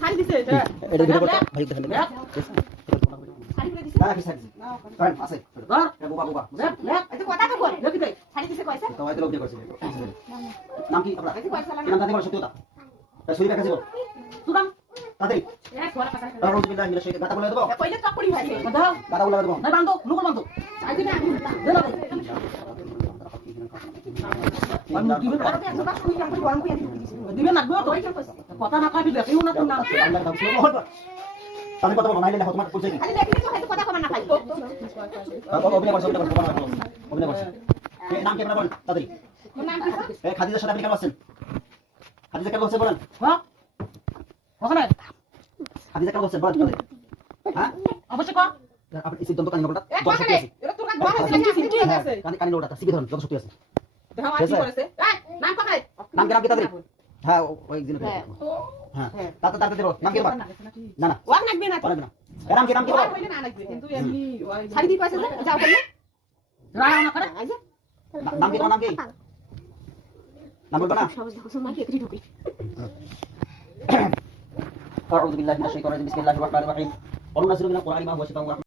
শাড়ি দিছে এটা ভিডিও করতে ভাই দেখেন না শাড়ি করে দিছে না কি শাড়ি কারণ আছে ধর বুবা বুবা এই কথা তো বল দেখি ভাই শাড়ি দিছে কইছে তো হয়তো লোক দিয়ে করছে নাম কি আপনার কইছে কইছে কি নাম তাতে বল সত্যি কথা তাই শরীর দেখা যাবে তুরাম তাড়াতাড়ি এক ঘোড়া কাটা তারপর উঠে বিল্লাহ মিনাশ শাইতান গাতা বলে দেবো কইলে তো পড়ি ভাইছে দাও গাতা বলে দেবো না বান্ধো লোক বান্ধো শাড়ি দিবে দে না আমি দিবে কথা একশো টাকা শুনি আমি গরম করে দিবে না গো কথা না কইবি দেখিও না তুই না আল্লাহ দাও শুনো মোহন আমি কথা বলবো নাইলে তোমার পরিচয় কি খালি দেখি তো হয়তো কথা কম না খাই অভিনয় করছে অভিনয় করছে এই নাম কি আপনার বলেন তাড়াতাড়ি তোর নাম কি এই খাদিজার সাথে আপনি কেন আছেন খাদিজা কেন বলছেন বলেন হ্যাঁ ওখানে খাদিজা কেন বলছেন বলেন তাড়াতাড়ি হ্যাঁ অবশ্যই কর আপনি এই সিদ্ধান্ত কানি নবলটা ওখানে এটা তোর কাছে বড় আছে ঠিক আছে কানি কানি নবলটা সিবি ধরুন যত শক্তি আছে দেখো আর কি করেছে এই নাম কোথায় নাম কি তাড়াতাড়ি হ্যাঁ ওই দিন হ্যাঁ তাড়াতাড়ি দেবো নাম কি বল না না ওয়াক লাগবে না বলেন না এর নাম কি বল ওয়াক হইলে না লাগবে কিন্তু এমনি শাড়ি দি কইছে যে যাও করলে রাও না করে আইজা নাম কি তোমার নাম কি নাম বলবা না সহজ দেখো সুমা কি একটু ঢুকি أعوذ بالله من الشيطان الرجيم بسم الله الرحمن الرحيم وننزل من القرآن ما هو شفاء